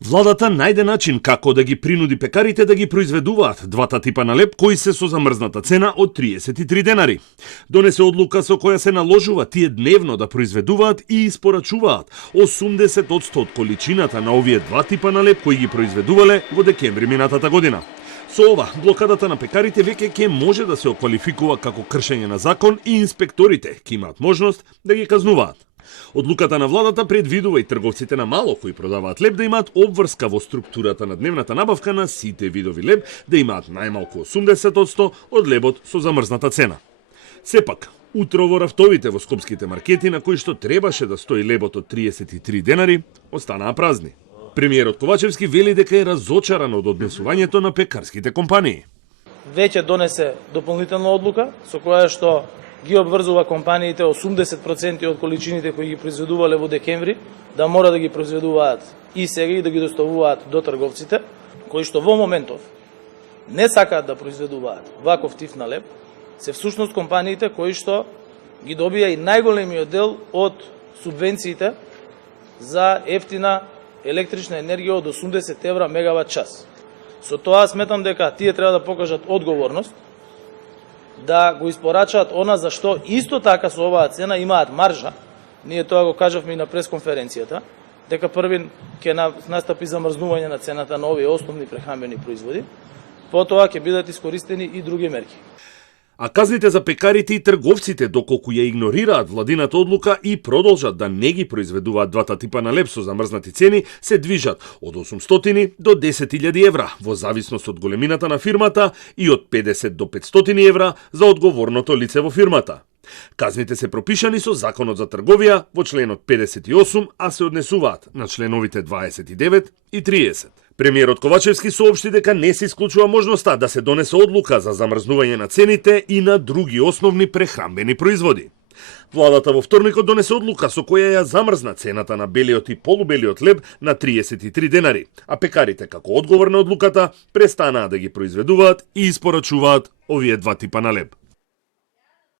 Владата најде начин како да ги принуди пекарите да ги произведуваат двата типа на леб кои се со замрзната цена од 33 денари. Донесе одлука со која се наложува тие дневно да произведуваат и испорачуваат 80% од количината на овие два типа на леб кои ги произведувале во декември минатата година. Со ова, блокадата на пекарите веќе ќе може да се оквалификува како кршење на закон и инспекторите ќе имаат можност да ги казнуваат. Одлуката на владата предвидува и трговците на мало кои продаваат леб да имаат обврска во структурата на дневната набавка на сите видови леб да имаат најмалку 80% од лебот со замрзната цена. Сепак, утро во рафтовите во скопските маркети на кои што требаше да стои лебот од 33 денари, останаа празни. Премиерот Ковачевски вели дека е разочаран од однесувањето на пекарските компании. Веќе донесе дополнителна одлука со која што ги обврзува компаниите 80% од количините кои ги произведувале во декември да мора да ги произведуваат и сега и да ги доставуваат до трговците кои што во моментов не сакаат да произведуваат ваков тип на леб, се всушност компаниите кои што ги добија и најголемиот дел од субвенциите за ефтина електрична енергија од 80 евра мегават час. Со тоа сметам дека тие треба да покажат одговорност, да го испорачаат она за што исто така со оваа цена имаат маржа. Ние тоа го кажавме и на пресконференцијата, дека првин ќе настапи замрзнување на цената на овие основни прехранбени производи, потоа ќе бидат искористени и други мерки. А казните за пекарите и трговците, доколку ја игнорираат владината одлука и продолжат да не ги произведуваат двата типа на леб со замрзнати цени, се движат од 800 до 10.000 евра, во зависност од големината на фирмата и од 50 до 500 евра за одговорното лице во фирмата. Казните се пропишани со Законот за трговија во членот 58, а се однесуваат на членовите 29 и 30. Премиерот Ковачевски соопшти дека не се исклучува можноста да се донесе одлука за замрзнување на цените и на други основни прехранбени производи. Владата во вторникот донесе одлука со која ја замрзна цената на белиот и полубелиот леб на 33 денари, а пекарите како одговор на одлуката престанаа да ги произведуваат и испорачуваат овие два типа на леб.